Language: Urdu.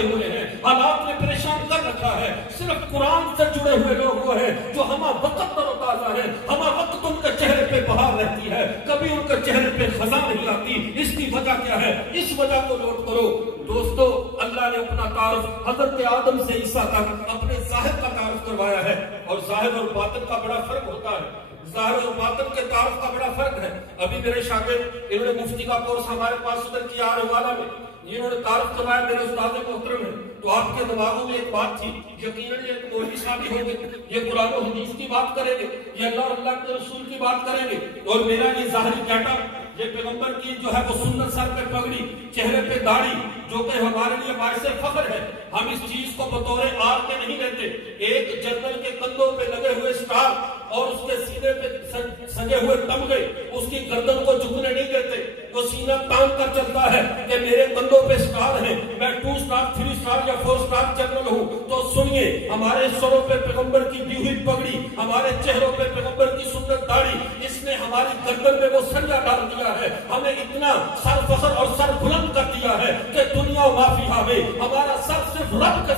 ہوئے ہیں، حالات نے پریشان کر رکھا ہے۔ صرف قرآن سے جڑے ہوئے لوگ وہ ہیں جو ہمہ وقت تر و تازہ ہیں، ہمہ وقت ان کے چہرے پہ بہار رہتی ہے، کبھی ان کے چہرے پہ خزاں نہیں آتی۔ اس کی وجہ کیا ہے؟ اس وجہ کو نوٹ کرو دوستو۔ اللہ نے اپنا تعارف حضرت آدم سے عیسیٰ تک اپنے ظاہر کا تعارف کروایا ہے، اور ظاہر اور باطن کا بڑا فرق ہوتا ہے، ظاہر اور باطن کے تعارف کا بڑا فرق ہے۔ ابھی میرے شاگرد انہوں نے مفتی کا کورس ہمارے پاس ادھر کیا روانا میں، انہوں نے تعارف کروایا، میرے استاد محترم ہیں، تو آپ کے دماغوں میں ایک بات تھی، یقیناً یہ ایک مولوی صاحب ہوں گے، یہ قرآن و حدیث کی بات کریں گے، یہ اللہ اور اللہ کے رسول کی بات کریں گے، اور میرا یہ ظاہری ڈیٹا، یہ پیغمبر کی جو ہے وہ سنت، سر پہ پگڑی، چہرے پہ داڑھی، جو کہ ہمارے لیے باعث فخر ہے۔ ہم اس چیز کو بطور آر کے نہیں لیتے۔ ایک جنرل کے کندھوں پہ لگے ہوئے سٹار اور اس کے سینے پہ سجے ہوئے تمغے اس کی گردن کو جھکنے نہیں دیتے، وہ سینہ تان کر چلتا ہے کہ میرے کندھوں پہ سٹار ہیں، میں 2 سٹار 3 سٹار یا 4 سٹار جنرل ہوں۔ تو سنیے، ہمارے سروں پہ پیغمبر کی دی ہوئی پگڑی، ہمارے چہروں پہ پیغمبر کی سنت داڑھی، اس نے ہماری گردن میں وہ سنجا ڈال دیا ہے، ہمیں اتنا سر فخر اور سر بلند کر دیا ہے کہ دنیا و ما فیہا میں ہمارا سر صرف رب کے